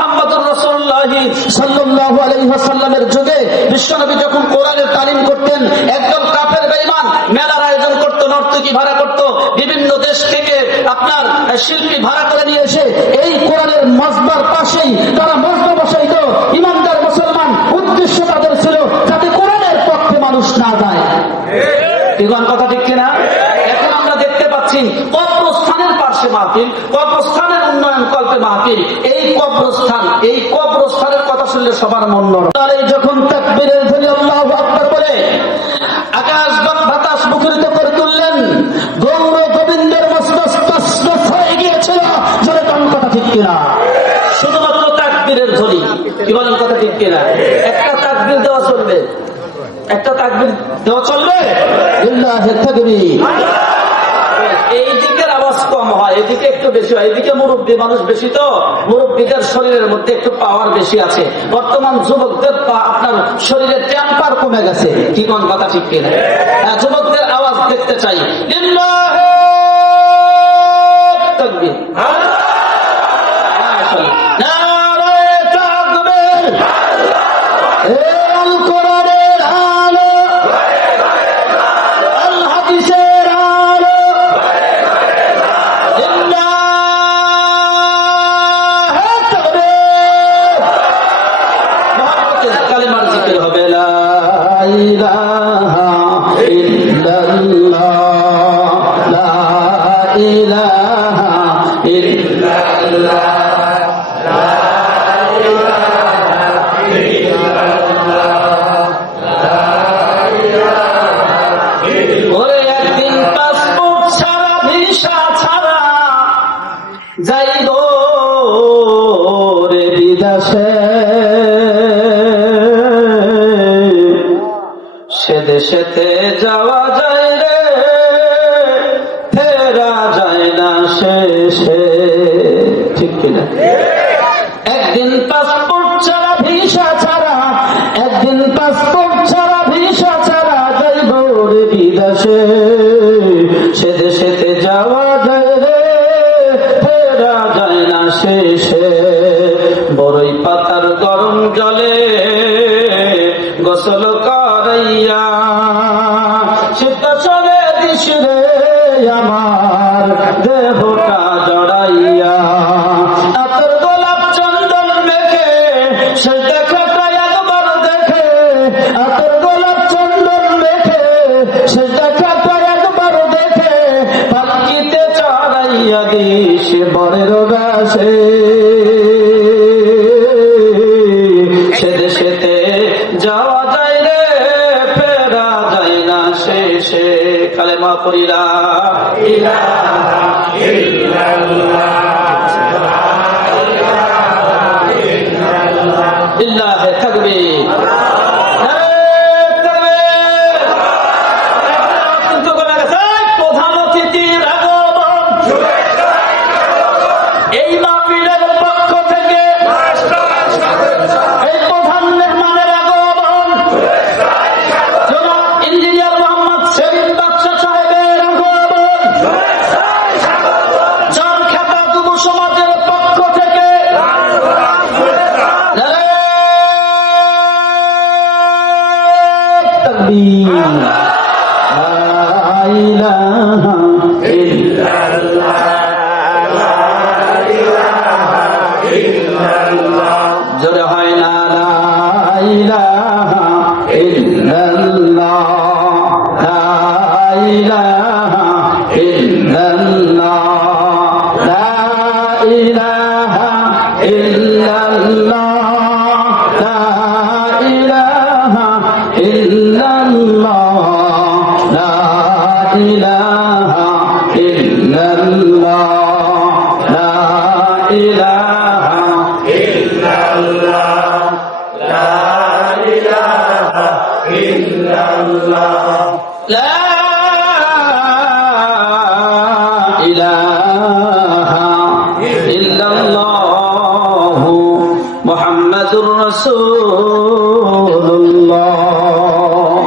মুহাম্মদুর রাসূলুল্লাহ সাল্লাল্লাহু আলাইহি ওয়াসাল্লামের যুগে বিশ্বনবী যখন কোরআনের তালিম করতেন, একদল কাফের বেঈমান মেলার আয়োজন করত, নর্তকী ভাড়া করত, বিভিন্ন দেশ থেকে আপনার শিল্পী ভাড়া করে নিয়ে এসে এই কোরআনের মজবার পাশেই তারা মজবা বসাইত। ইমানদার মুসলমান উদ্দেশ্য তাদের ছিল যাতে কোরআনের পক্ষে মানুষ না যায়। এগুলো কথা ঠিক কিনা? এখন আমরা দেখতে পাচ্ছি কবরস্থানের পাশে মাহফিল, কবরস্থানের উন্নয়ন কল্পে মাহফিল। এই কবরস্থানের কথা শুনলে সবার মন নড়ে। যখন তাকবীরের ধ্বনি আল্লাহু আকবার বলে আকাশ বাতাস মুখরিত করে তুললেন, গৌর গোবিন্দের মস্তক হয়ে গিয়েছিল। জোরে কোন কথা ঠিক কিনা? শুধুমাত্র তাকবীরের ধ্বনি। কি বলেন কথা ঠিক কিনা? একটা তাকবীর দেওয়া চলবে, একটা তাকবীর দেওয়া চলবে। লিল্লাহি তাকবীর। এই দিকের আওয়াজ কম হয়, এদিকে একটু বেশি হয়। এদিকে মুরব্বী মানুষ বেশি, তো মুরব্বীদের শরীরের মধ্যে একটু পাওয়ার বেশি আছে। বর্তমান যুবকদের আপনার শরীরের টেম্পার কমে গেছে। কি কোন কথা ঠিক কিনা? যুবকদের আওয়াজ দেখতে চাই। লিল্লাহি তাকবীর। সে দেশেতে যাওয়া যায় রে, ফেরা যায় না শেষে। ঠিক কিনা? একদিন পাসপোর্ট ছাড়া ভিসা ছাড়া, একদিন পাসপোর্ট ছাড়া ভিসা ছাড়া যাইব রে বিদেশে। সে দেশেতে যাওয়া যায় রে, ফেরা যায় না শেষে। বড়ই পাতার গরম জলে গোসল করাইয়া শীত চলে দিস রে আমার দেহটা জড়াইয়া। আতর গোলাপ চন্দন মেখে সে দেখাটা একবার দেখে, আতর গোলাপ চন্দন মেখে সে দেখাটা একবার দেখে। পালকিতে চড়াইয়া দিস বরের বাসে। সে দেশেতে যাওয়া যায় রে, ফেরা যায় না শেষে। কালেমা পড়ি লা ইলাহা ইল্লাল্লাহ, লিল্লাহি তাকবীর। প্রধান অতিথির আগমন এই মাহফিলের পক্ষ থেকে, এই প্রধান মেহমানের আগমন জনাব ইঞ্জিনিয়ার মোহাম্মদ সেলিম বাদশা সাহেবের আগমন, চারখাতা যুব সমাজের পক্ষ থেকে তাকবীর। লা ইলাহা ইল্লাল্লাহ, লা ইলাহা ইল্লাল্লাহ। জোরে হয় না লা ইলাহা ইল্লাল্লাহ, লা ইলাহা ইল্লাল্লাহ, লা ইলাহা ইল্লাল্লাহ।